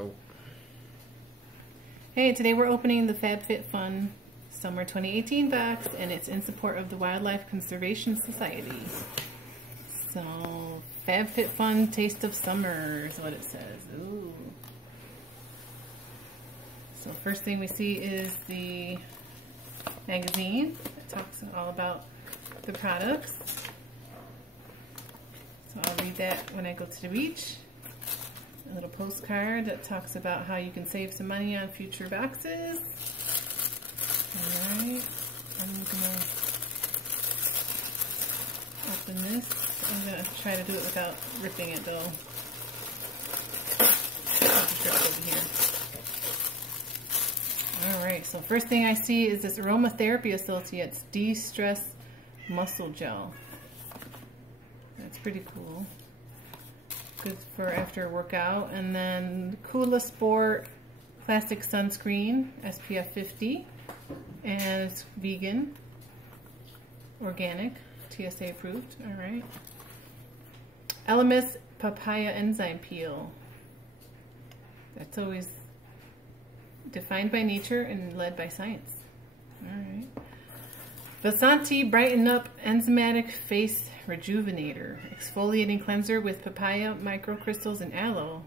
go. Hey, today we're opening the FabFitFun Summer 2018 box, and it's in support of the Wildlife Conservation Society. So, FabFitFun Taste of Summer is what it says. Ooh. So first thing we see is the magazine that talks all about the products. So I'll read that when I go to the beach. A little postcard that talks about how you can save some money on future boxes. Alright, I'm gonna open this. I'm gonna try to do it without ripping it though. I'll just rip it over here. Alright, so first thing I see is this Aromatherapy Associates De-Stress Muscle Gel. That's pretty cool. Good for after a workout. And then Kula Sport Classic Sunscreen, SPF 50. And it's vegan, organic, TSA approved. Alright. Elemis Papaya Enzyme Peel. That's always defined by nature and led by science. Alright. Vasanti Brighten Up Enzymatic Face Rejuvenator. Exfoliating cleanser with papaya, microcrystals, and aloe.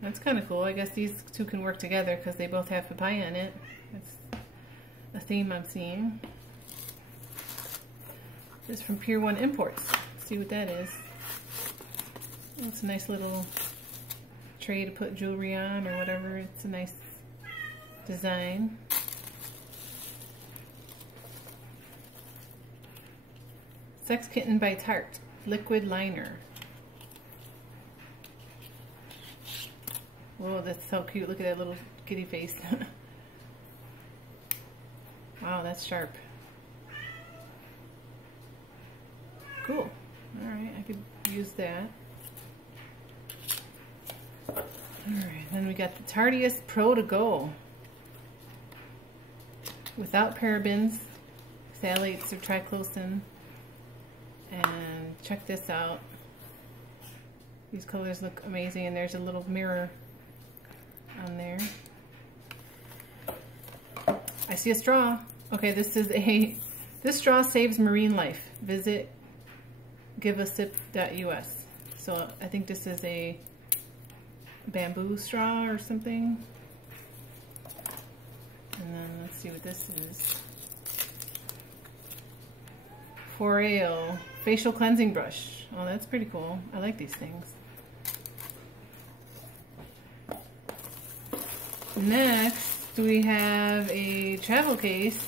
That's kind of cool. I guess these two can work together because they both have papaya in it. That's a theme I'm seeing. This is from Pier 1 Imports. Let's see what that is. It's a nice little tray to put jewelry on or whatever. It's a nice design. Sex Kitten by Tarte Liquid Liner. Whoa, that's so cute. Look at that little kitty face. Wow, that's sharp. Cool. Alright, I could use that. Alright, then we got the Tardius Pro to Go. Without parabens, phthalates, or triclosan. And check this out. These colors look amazing, and there's a little mirror on there. I see a straw. Okay, this straw saves marine life. Visit giveasip.us. So I think this is a bamboo straw or something. And then let's see what this is. Foreo facial cleansing brush. Oh, that's pretty cool. I like these things. Next, we have a travel case.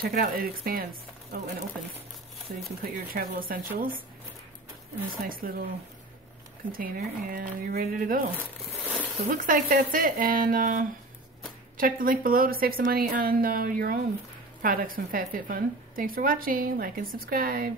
Check it out, it expands. Oh, and opens. So you can put your travel essentials in this nice little container and you're ready to go. So it looks like that's it, and check the link below to save some money on your own products from FabFitFun. Thanks for watching. Like and subscribe.